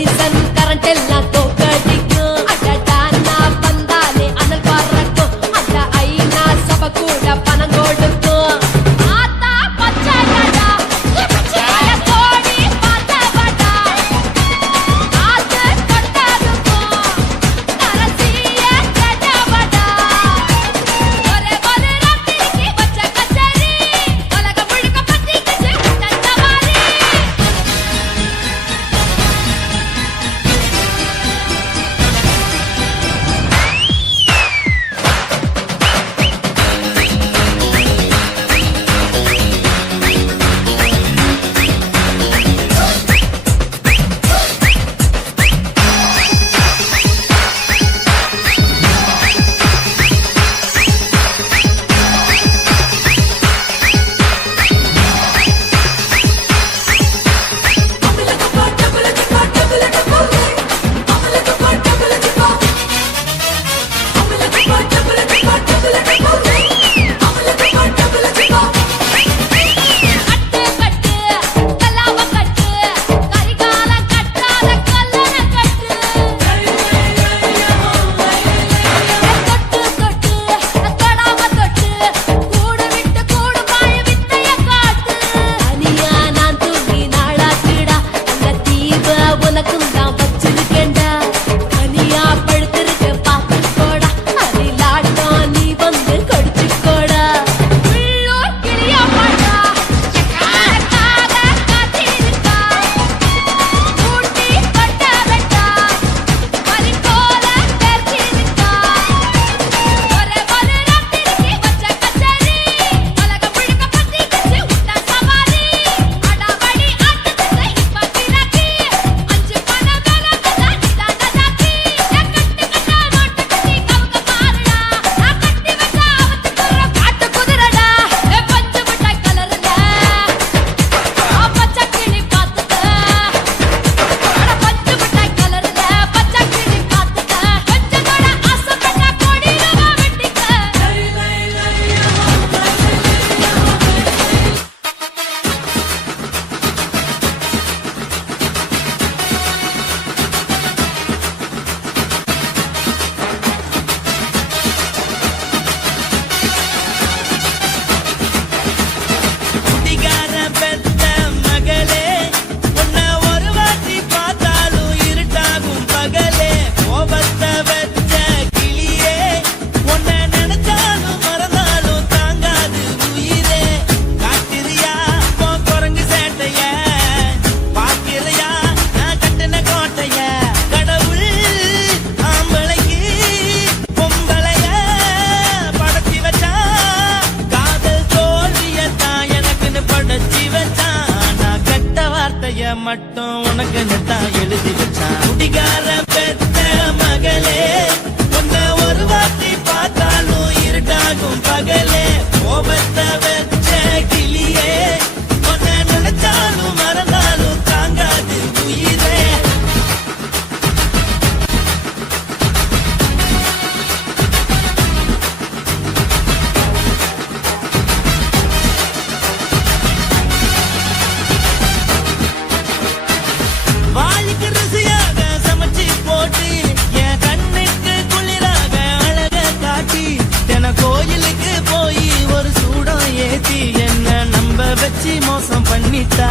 Medicine current ಎಲ್ಲ மோசம் பண்ணிட்டா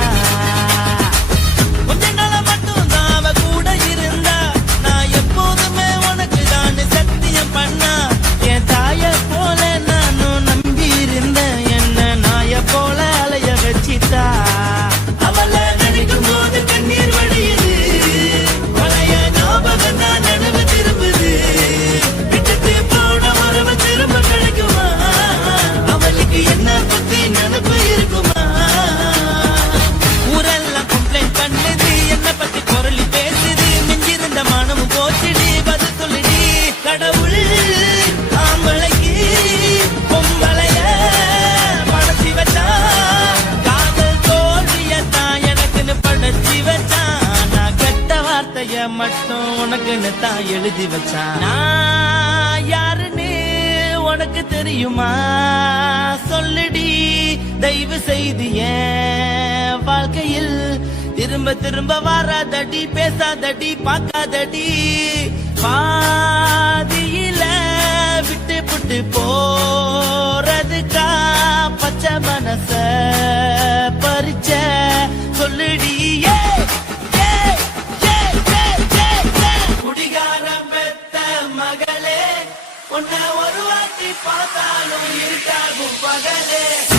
தான் எழுதி வச்சான் யாருன்னு உனக்கு தெரியுமா? சொல்லுடி தயவு செய்து வாழ்க்கையில் திரும்ப திரும்ப வராதடி பேசாதடி பார்க்காதடி. பாதியில விட்டு புட்டு போறதுக்கா பச்சை மனச பறிச்ச சொல்லுடி I got it.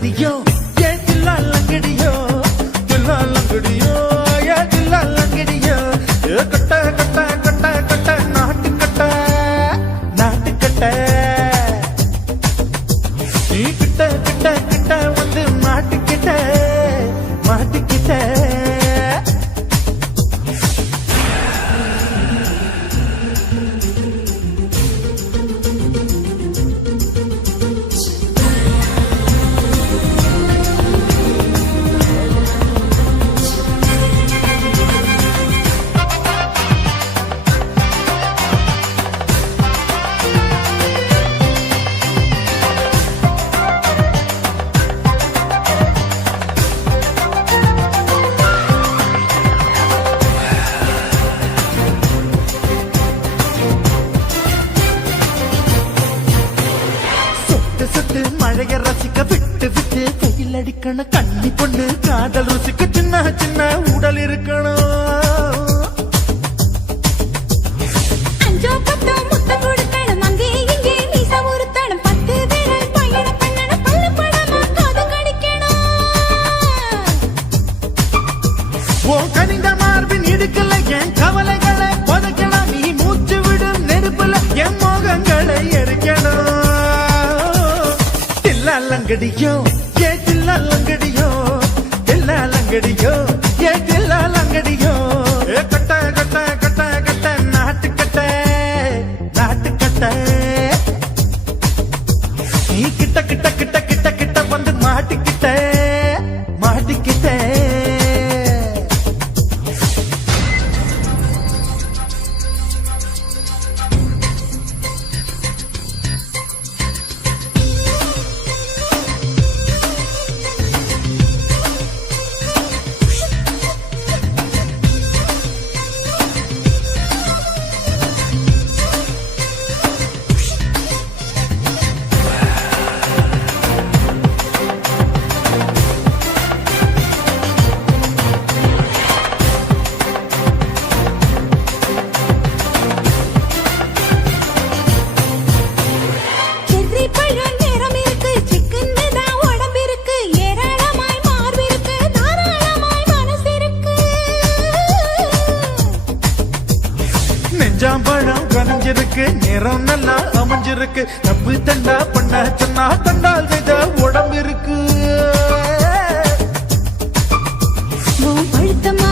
Yo. நீ கிட்ட கிட்ட கிட்ட கிட்ட கிட்ட வந்து மாட்டிக்கிட்ட மாட்டிக்கிட்ட.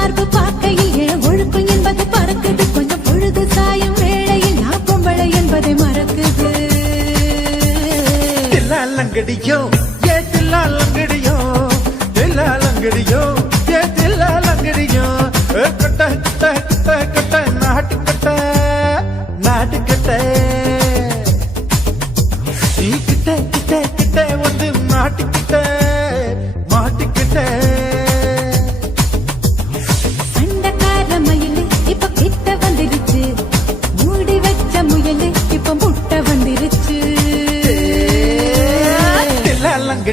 மார்பு பார்க்கையில் என ஒழுக்கம் என்பது பறக்குது. கொஞ்சம் பொழுது சாயம் வேளையில் நான் பொம்பளை என்பதை மறக்குது. லங்கடியோ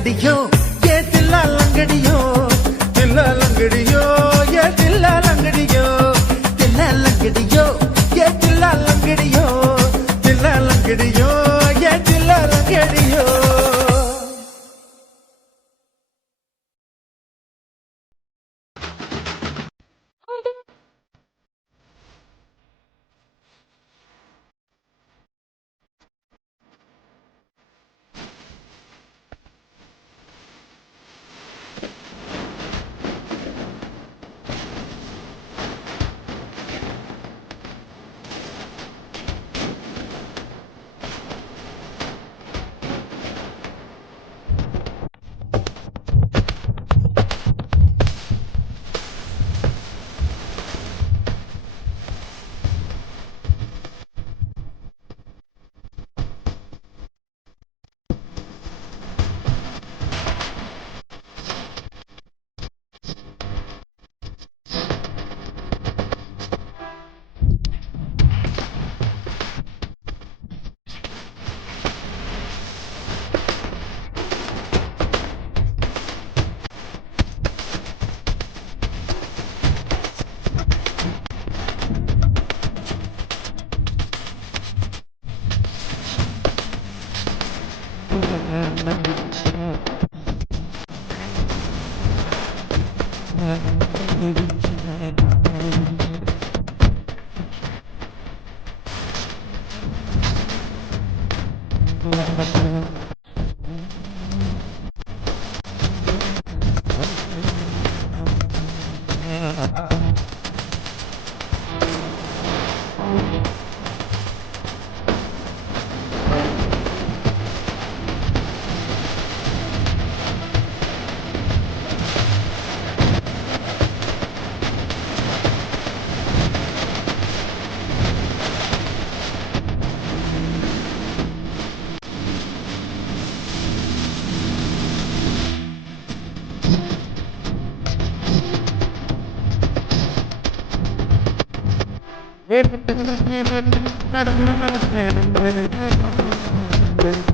de Uhum. Uhum. Thank you.